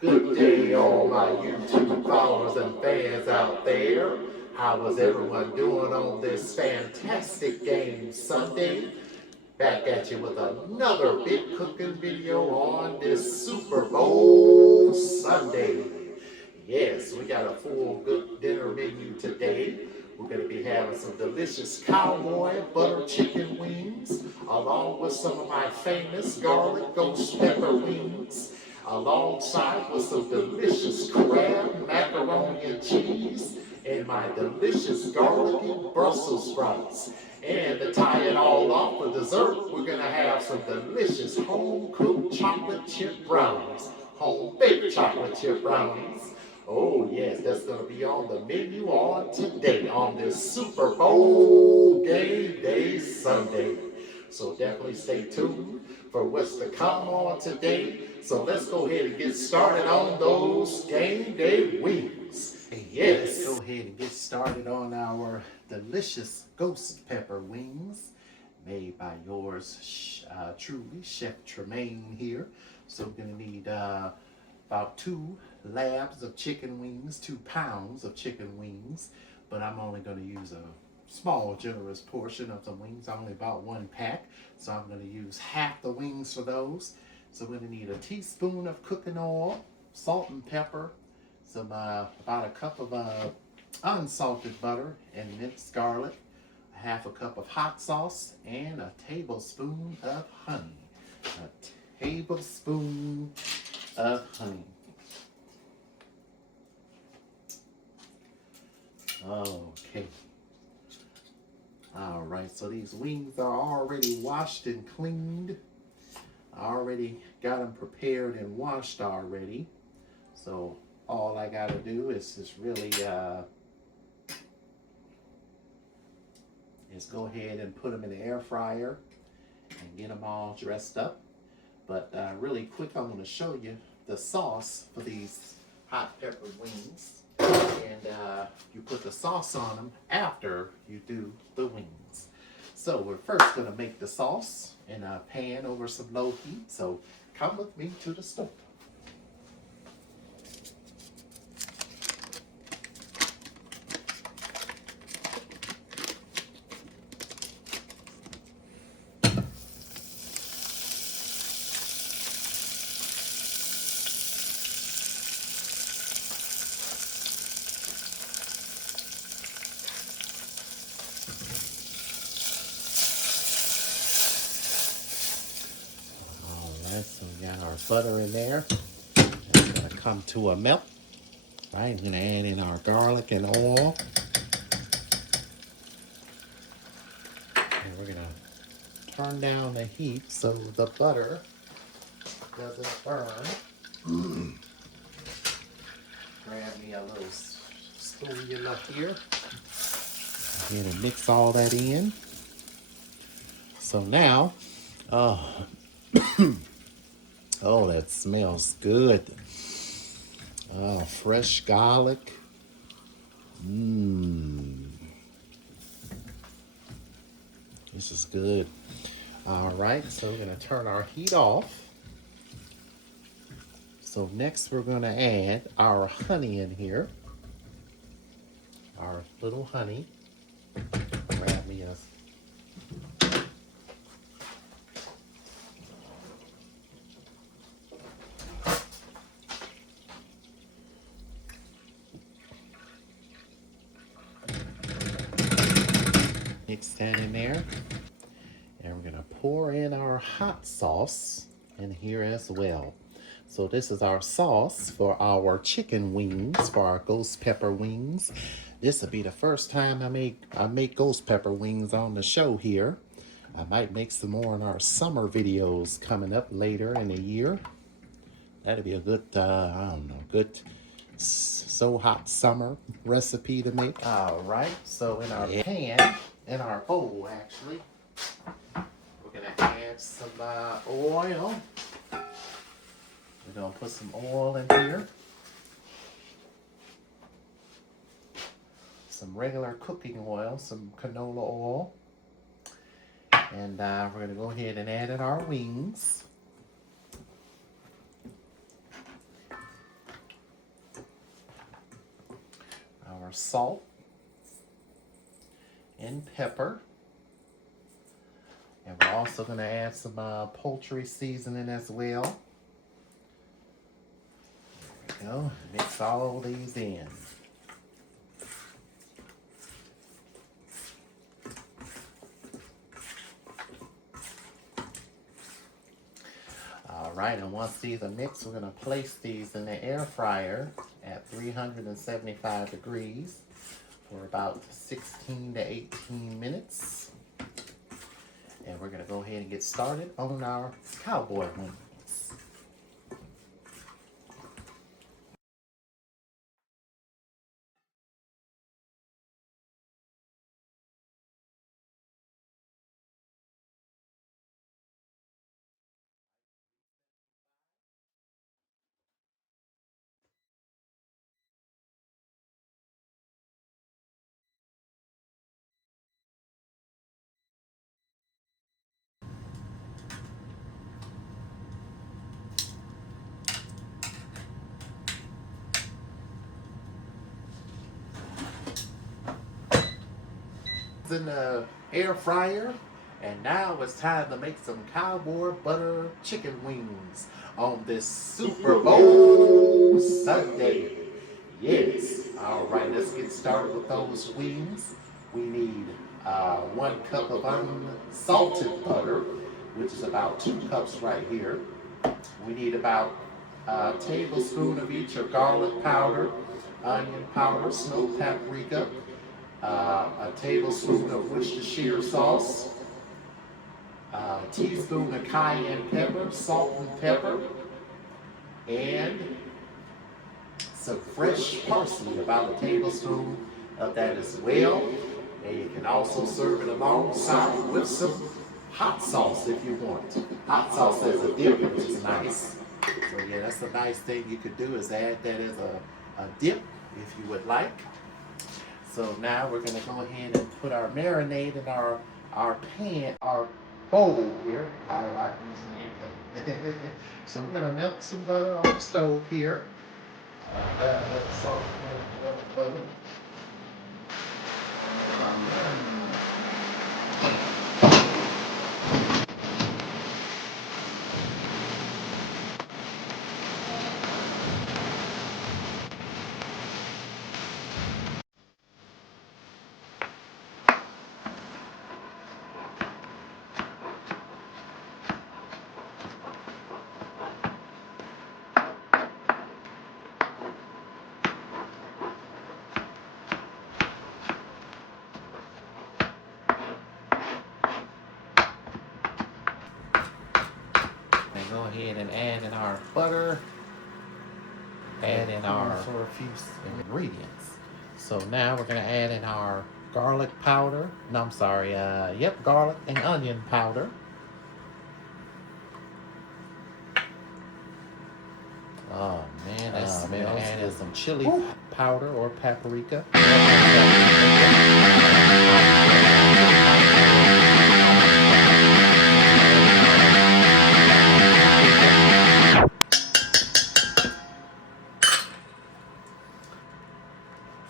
Good day, all my YouTube followers and fans out there. How was everyone doing on this fantastic game Sunday? Back at you with another big cooking video on this Super Bowl Sunday. Yes, we got a full good dinner menu today. We're going to be having some delicious cowboy butter chicken wings, along with some of my famous garlic ghost pepper wings, alongside with some delicious crab macaroni and cheese, and my delicious garlicky Brussels sprouts. And to tie it all off for dessert, we're going to have some delicious home-cooked chocolate chip brownies, home-baked chocolate chip brownies. Oh yes, that's going to be on the menu on today on this Super Bowl game day Sunday. So definitely stay tuned for what's to come on today. So let's go ahead and get started on those game day wings. Yes. Let's go ahead and get started on our delicious ghost pepper wings made by yours truly, Chef Tremaine here. So we're going to need about 2 labs of chicken wings, 2 pounds of chicken wings, but I'm only going to use a small generous portion of the wings, only about 1 pack, so I'm going to use half the wings for those. So we're going to need a teaspoon of cooking oil, salt and pepper, some about a cup of unsalted butter and minced garlic, a half a cup of hot sauce, and a tablespoon of honey. A tablespoon of honey. Okay. All right, so these wings are already washed and cleaned. I already got them prepared and washed already. So all I got to do is just really is go ahead and put them in the air fryer and get them all dressed up. But really quick, I'm going to show you the sauce for these hot pepper wings. And you put the sauce on them after you do the wings. So we're first going to make the sauce in a pan over some low heat. So come with me to the stove. So we got our butter in there. It's going to come to a melt. Right, I'm going to add in our garlic and oil. And we're going to turn down the heat so the butter doesn't burn. Grab me a little spatula here. I'm going to mix all that in. So now, oh, that smells good. Oh, fresh garlic. This is good. All right, so we're going to turn our heat off. So next we're going to add our honey in here. Our little honey. Grab me a mix that in there. And we're going to pour in our hot sauce in here as well. So this is our sauce for our chicken wings, for our ghost pepper wings. This will be the first time I make ghost pepper wings on the show here. I might make some more in our summer videos coming up later in the year. That'll be a good, good so hot summer recipe to make. All right, so in our pan, in our bowl actually, we're gonna add some oil. We're gonna put some oil in here. Some regular cooking oil, some canola oil. And we're gonna go ahead and add in our wings. our salt and pepper. And we're also going to add some poultry seasoning as well. There we go. Mix all these in. All right, and once these are mixed, we're going to place these in the air fryer at 375 degrees for about 16 to 18 minutes. And we're going to go ahead and get started on our cowboy wings. In the air fryer, and now it's time to make some cowboy butter chicken wings on this Super Bowl Sunday. Yes. All right, let's get started with those wings. We need 1 cup of unsalted butter, which is about 2 cups right here. We need about a tablespoon of each of garlic powder, onion powder, smoked paprika, a tablespoon of Worcestershire sauce, a teaspoon of cayenne pepper, salt and pepper, and some fresh parsley, about a tablespoon of that as well. And you can also serve it alongside with some hot sauce if you want. Hot sauce as a dip, which is nice. So yeah, that's a nice thing you could do, is add that as a dip if you would like. So now we're going to go ahead and put our marinade in our pan, our bowl here. I like using it. So we're going to melt some butter on the stove here. Salt and butter. And go ahead and add in our butter, add in our for a few ingredients. So now we're going to add in our garlic powder. No, I'm sorry. Garlic and onion powder. Oh man, that smells. Add in some chili powder or paprika.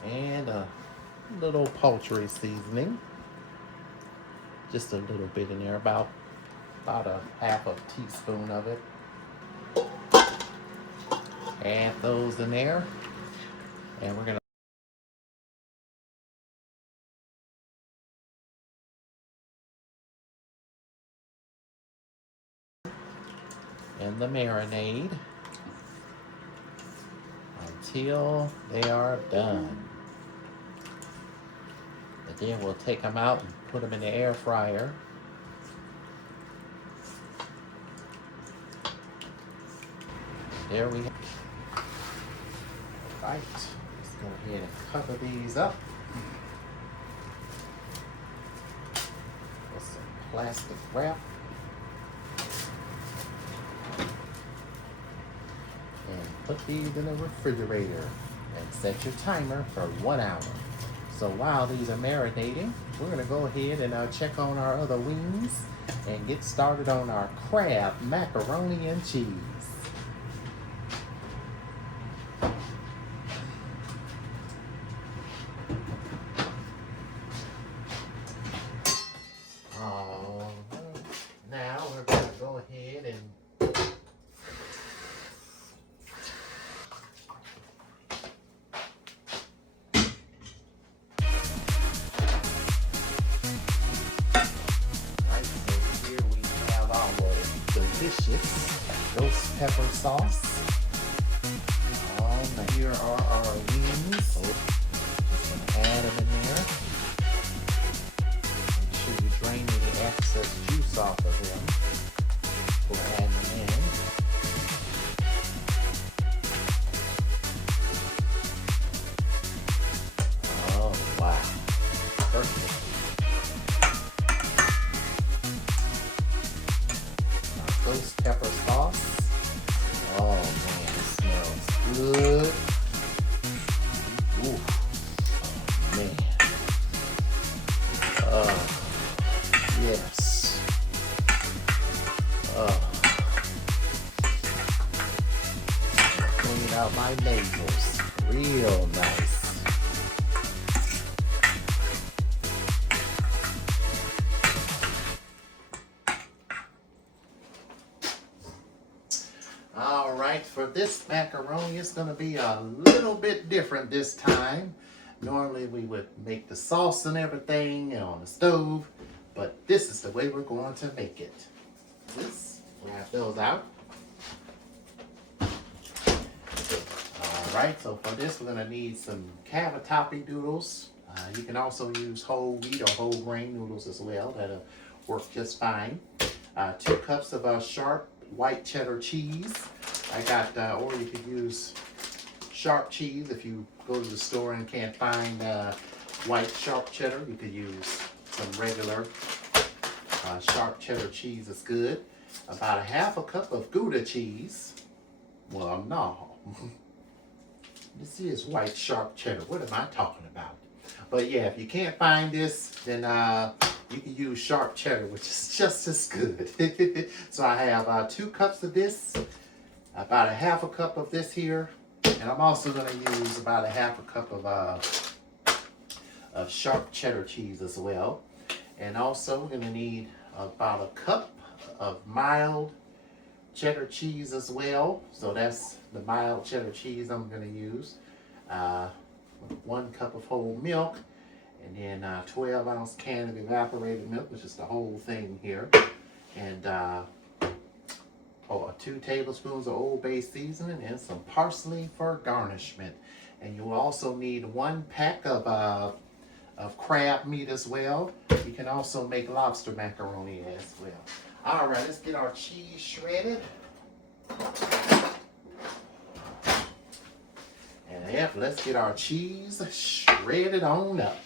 And a little poultry seasoning. Just a little bit in there, about a half a teaspoon of it. Add those in there, and we're gonna in the marinade until they are done. And then we'll take them out and put them in the air fryer. There we go. Right, let's go ahead and cover these up with some plastic wrap. And put these in the refrigerator and set your timer for 1 hour. So while these are marinating, we're going to go ahead and check on our other wings and get started on our crab macaroni and cheese. ahead and delicious ghost pepper sauce. Here are our wings. Just gonna add them in there. Make sure you drain the excess juice off of them before adding them in. Oh wow, perfect. Ghost pepper sauce. Oh man, it smells good. Ooh, oh man. Yes. Clean out my nasals. Real nice. All right, for this macaroni, it's going to be a little bit different this time. Normally we would make the sauce and everything on the stove, but this is the way we're going to make it. Let's wrap those out. All right, so for this we're going to need some cavatappi noodles. You can also use whole wheat or whole grain noodles as well. That'll work just fine. 2 cups of sharp white cheddar cheese. I got, or you could use sharp cheese if you go to the store and can't find white sharp cheddar. You could use some regular sharp cheddar cheese is good. About 1/2 cup of Gouda cheese. Well, no. This is white sharp cheddar. What am I talking about? But yeah, if you can't find this, then you can use sharp cheddar, which is just as good. So I have 2 cups of this, about 1/2 cup of this here, and I'm also going to use about 1/2 cup of sharp cheddar cheese as well. And also we're going to need about 1 cup of mild cheddar cheese as well. So that's the mild cheddar cheese I'm going to use. 1 cup of whole milk, and then 12-ounce can of evaporated milk, which is the whole thing here, and 2 tablespoons of Old Bay seasoning and some parsley for garnishment. And you will also need 1 pack of crab meat as well. You can also make lobster macaroni as well. All right, let's get our cheese shredded. And yep, let's get our cheese shredded on up.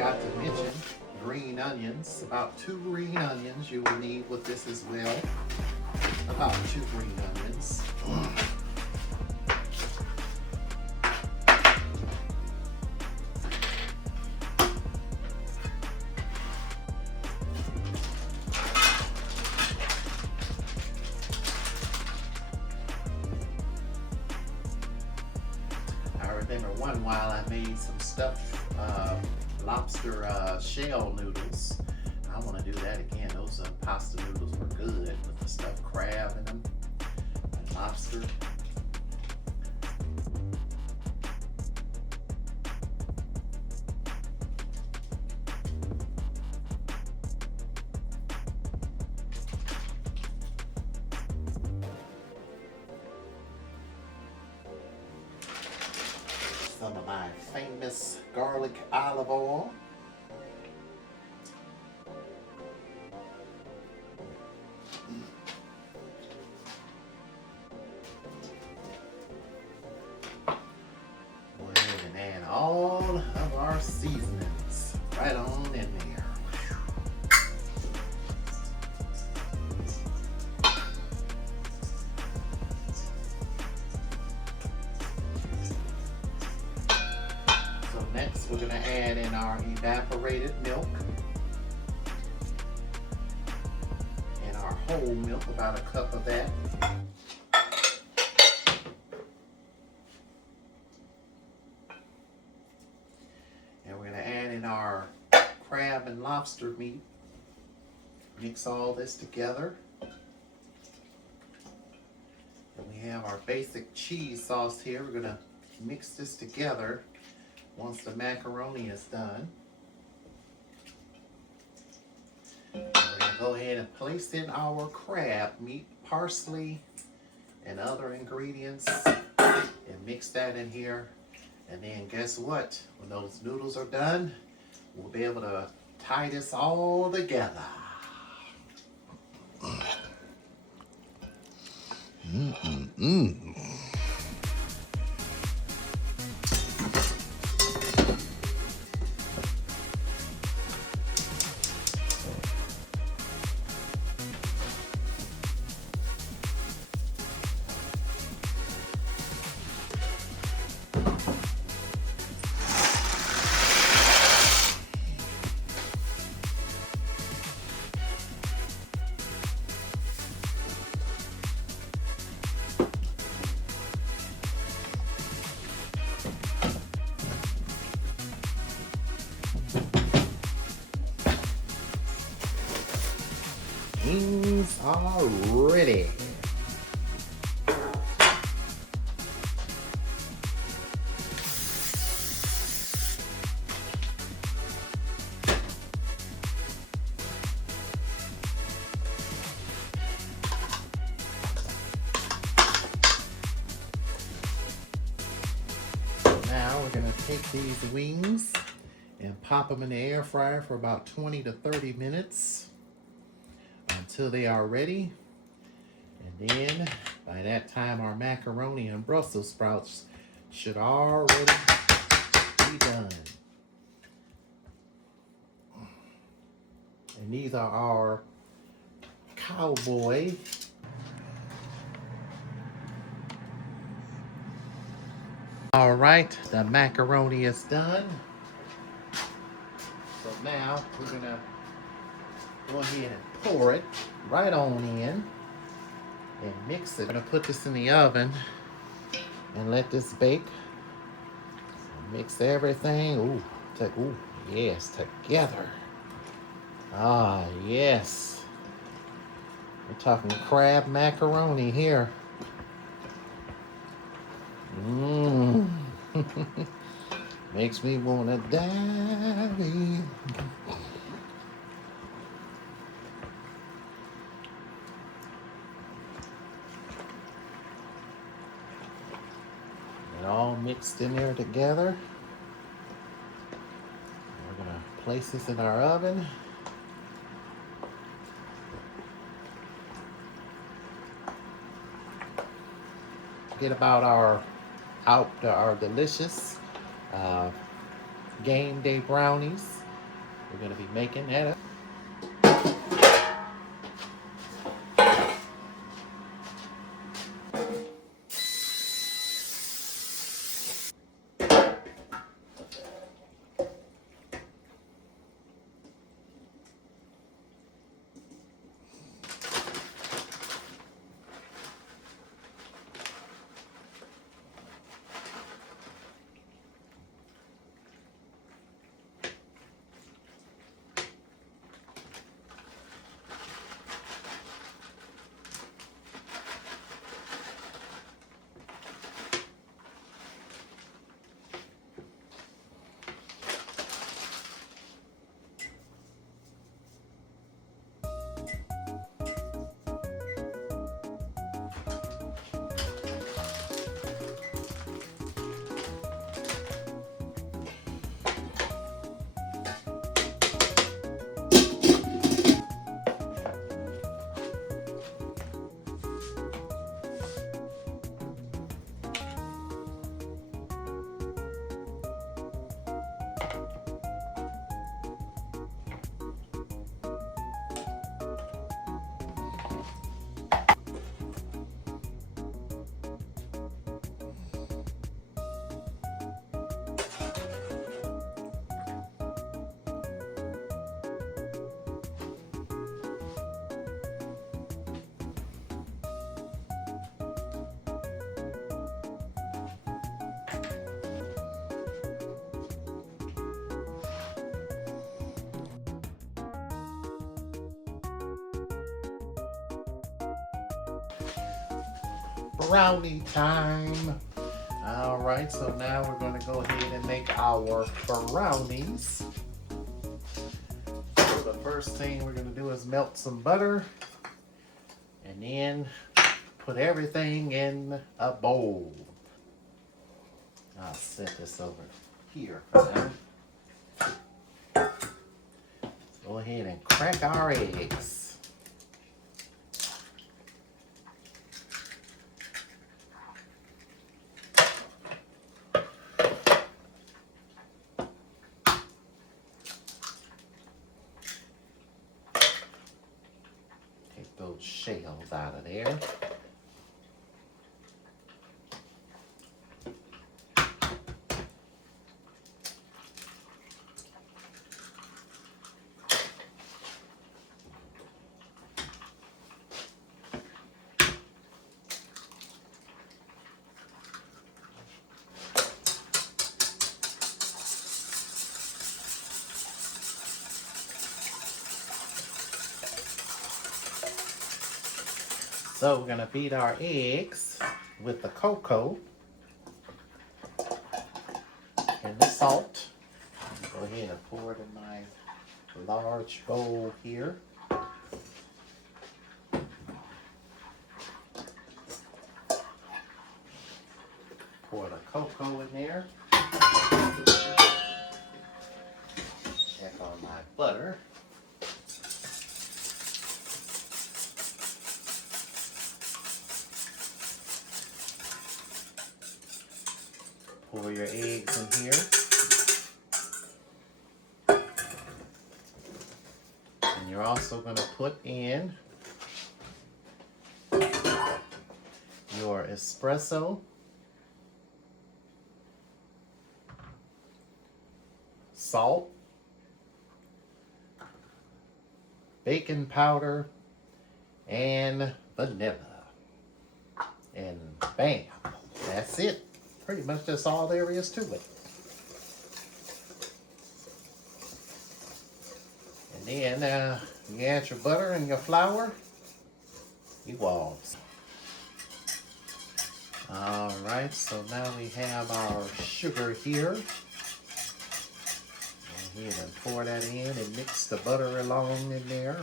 forgot to mention green onions. About 2 green onions you will need with this as well. About 2 green onions. I remember one while I made some stuffed lobster shell noodles. I want to do that again. Those pasta noodles were good with the stuffed crab in them and lobster. Some of my famous garlic olive oil. Go ahead and add all of our seasonings right on in there. So next we're going to add in our evaporated milk and our whole milk, about a cup of that. And we're going to add in our crab and lobster meat. Mix all this together. And we have our basic cheese sauce here. We're going to mix this together once the macaroni is done. And we're going to go ahead and place in our crab meat, parsley, and other ingredients, and mix that in here. And then guess what? When those noodles are done, we'll be able to tie this all together. Wings are ready. Now we're going to take these wings and pop them in the air fryer for about 20 to 30 minutes until they are ready. And then by that time our macaroni and Brussels sprouts should already be done. And these are our cowboy All right, the macaroni is done. So now we're gonna go ahead and pour it right on in and mix it. I'm gonna put this in the oven and let this bake. Mix everything. Ooh, yes, together. Ah, yes. We're talking crab macaroni here. Mmm. Makes me wanna dive in. It all mixed in there together. We're gonna place this in our oven. Get about our delicious game day brownies We're going to be making that up. Brownie time. All right, so now we're going to go ahead and make our brownies. So the first thing we're going to do is melt some butter and then put everything in a bowl. I'll set this over here for now. Go ahead and crack our eggs. Take those shells out of there. So we're gonna beat our eggs with the cocoa and the salt. Go ahead and pour it in my large bowl here. Pour the cocoa in there. Check on my butter. Pour your eggs in here. And you're also going to put in your espresso, salt, baking powder, and vanilla. And bam, that's it. Pretty much that's all there is to it. And then you add your butter and your flour. You waltz. All right, so now we have our sugar here. Go ahead and pour that in and mix the butter along in there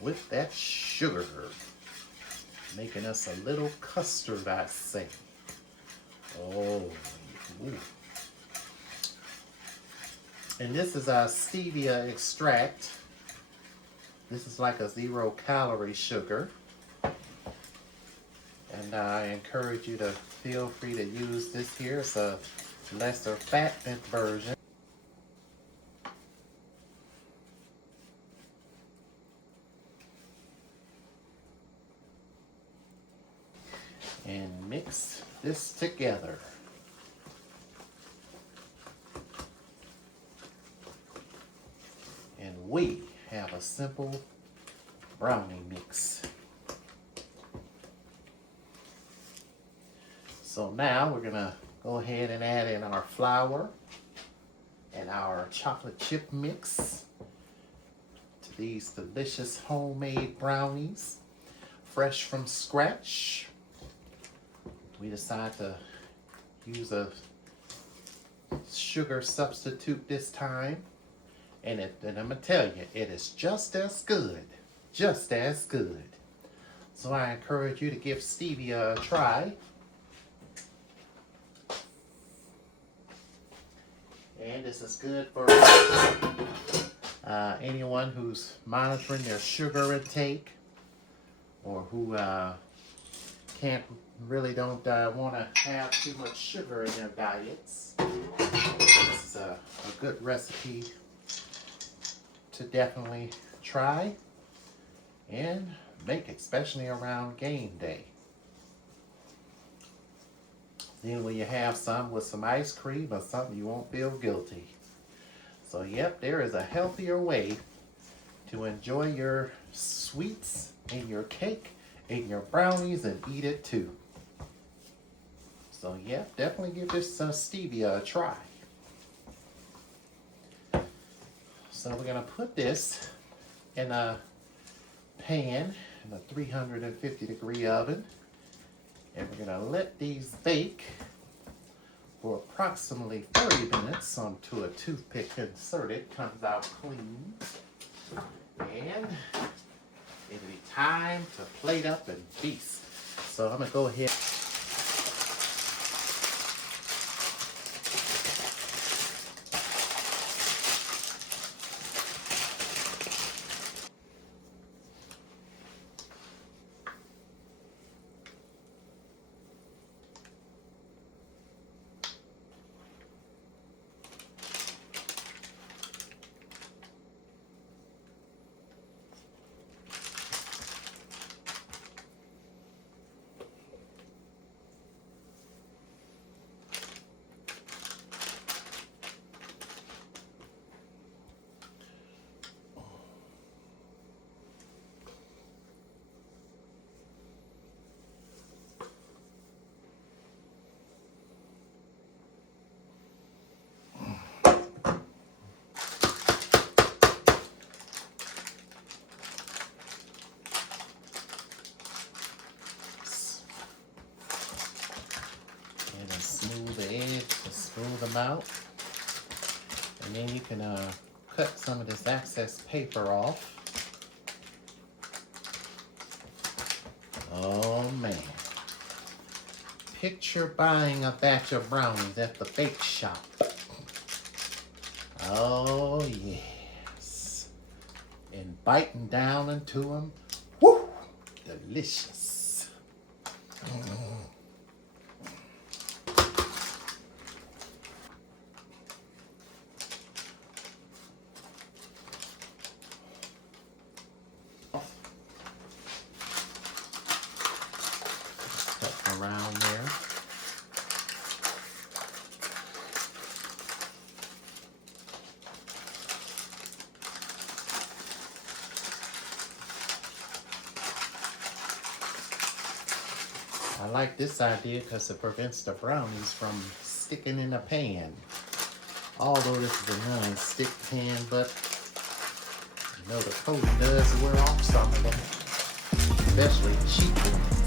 with that sugar, making us a little custard, I say. Oh, ooh. And this is our stevia extract. This is like a 0-calorie sugar. And I encourage you to feel free to use this here. It's a lesser fattened version. together. And we have a simple brownie mix. So now we're gonna go ahead and add in our flour and our chocolate chip mix to these delicious homemade brownies, fresh from scratch. We decided to use a sugar substitute this time, and I'm gonna tell you, it is just as good, just as good. So I encourage you to give stevia a try. And this is good for anyone who's monitoring their sugar intake, or who don't want to have too much sugar in their diets. This is a good recipe to definitely try and make, especially around game day. Then when you have some with some ice cream or something, you won't feel guilty. So yep, there is a healthier way to enjoy your sweets and your cake and your brownies and eat it too. So yep, definitely give this stevia a try. So we're gonna put this in a pan in a 350 degree oven. And we're gonna let these bake for approximately 30 minutes onto a toothpick inserted, comes out clean. And it'll be time to plate up and feast. So I'm gonna go ahead. Smooth the edge to smooth them out, and then you can cut some of this excess paper off. Oh man, picture buying a batch of brownies at the bake shop. Oh yes, and biting down into them. Woo, delicious. Around there. I like this idea because it prevents the brownies from sticking in the pan. Although this is a non-stick pan, but you know the coating does wear off some of them, especially cheap ones.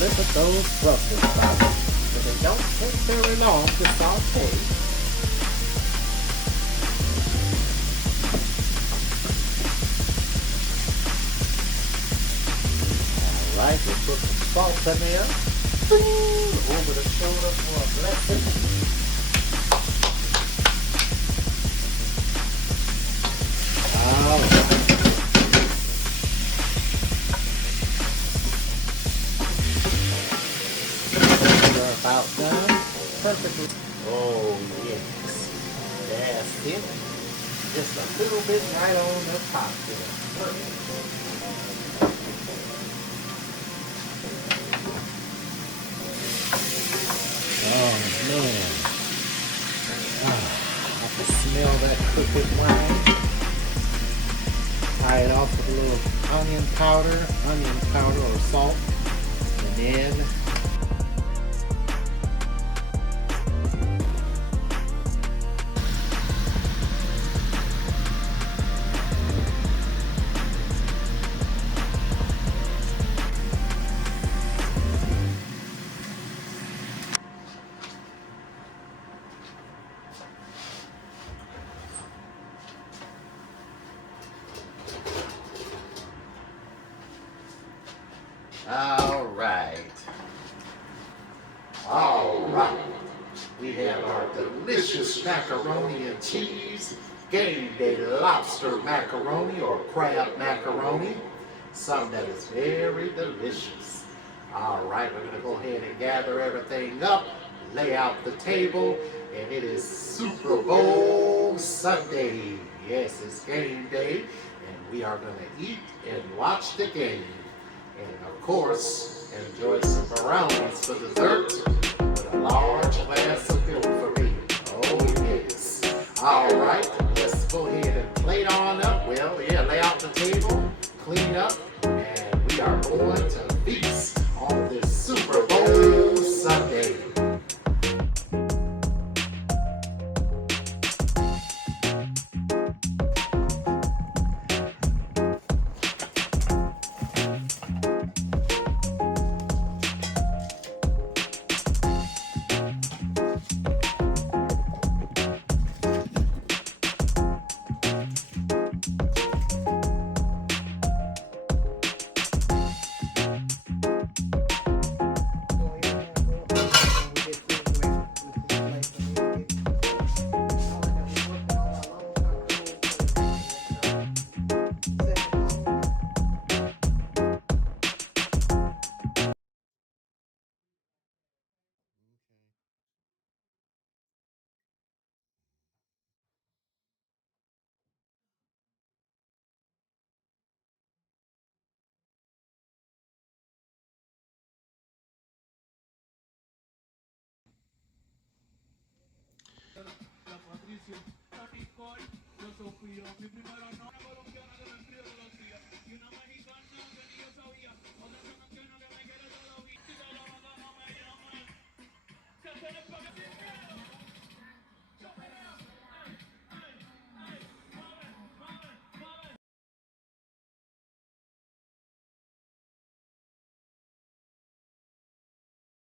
look at those Brussels sprouts. But they don't take very long to saute. Alright, we'll put some salt in there. Over the shoulder for a blessing. Alright. We're about done. Perfectly. Oh yes. That's it. Just a little bit right on the top there. Perfect. Oh man. I can smell that cooking wine. Tie it off with a little onion powder or salt. And then all right. We have our delicious macaroni and cheese, game day lobster macaroni or crab macaroni. Something that is very delicious. All right, we're going to go ahead and gather everything up, lay out the table, and it is Super Bowl Sunday. Yes, it's game day, and we are going to eat and watch the game. And of course, enjoy some brownies for dessert with a large glass of milk for me. Oh yes. All right, let's go ahead and plate on up. Well, yeah, lay out the table, clean up, and we are going to feast on this Super Bowl Sunday.